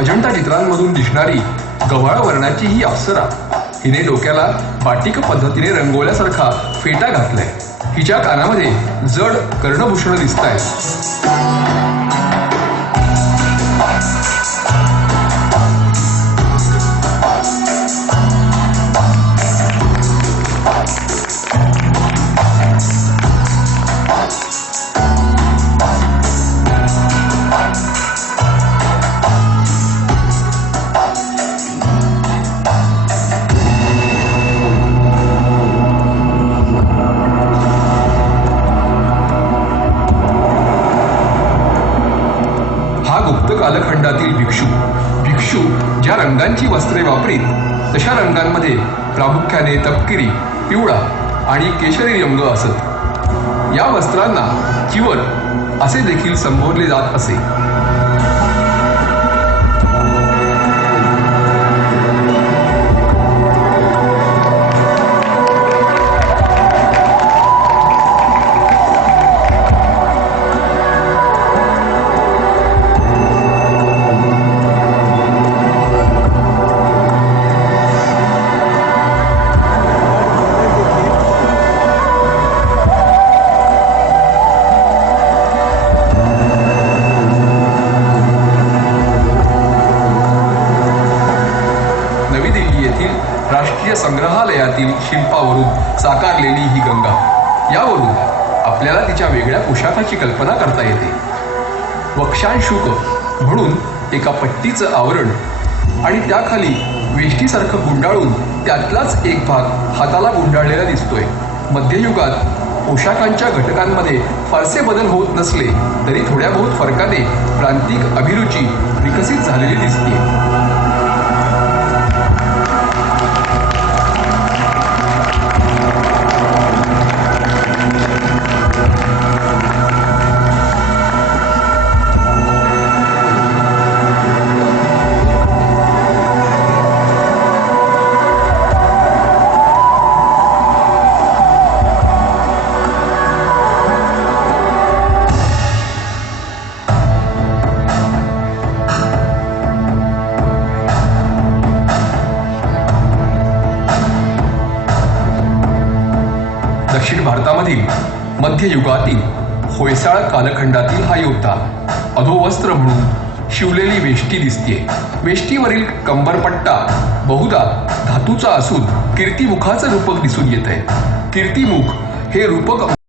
अजंता चित्रांमधून दिसणारी गव्हाळ वर्णाची ही अप्सरा हिने डोक्याला बाटिक पद्धतीने रंगवल्यासारखा फेटा घातलाय। हिच्या कानामध्ये जड कर्णभूषण दिसतायत। गुप्त कालखंडातील भिक्षू ज्या रंगांची वस्त्रे वापरीत तशा रंगांमध्ये प्रामुख्याने तपकिरी, पिवळा आणि केशरी रंग असत। या वस्त्रांना चिवर असे देखील संबोधले जात असे। राष्ट्रीय संग्रहालयातील शिल्पावरून साकारलेली ही गंगा, यावरून आपल्याला तिच्या वेगळ्या पोशाखाची कल्पना करता येते। वक्षांशुक म्हणून एका पट्टीचं आवरण आणि त्याखाली वेष्टीसारखं गुंडाळून त्यातलाच एक भाग हाताला गुंडाळलेला दिसतोय। मध्ययुगात पोशाखांच्या घटकांमध्ये फारसे बदल होत नसले तरी थोड्या बहुत फरकाने प्रांतिक अभिरुची विकसित झालेली दिसते। दक्षिण भारतामधील मध्ययुगातील होयसाळ कालखंडातील हा योद्धा अधोवस्त्र म्हणून शिवलेली वेष्टी दिसते। वेष्टीवरील कंबरपट्टा बहुधा धातूचा असून कीर्तिमुखाचं रूपक दिसून येत आहे। कीर्तिमुख हे रूपक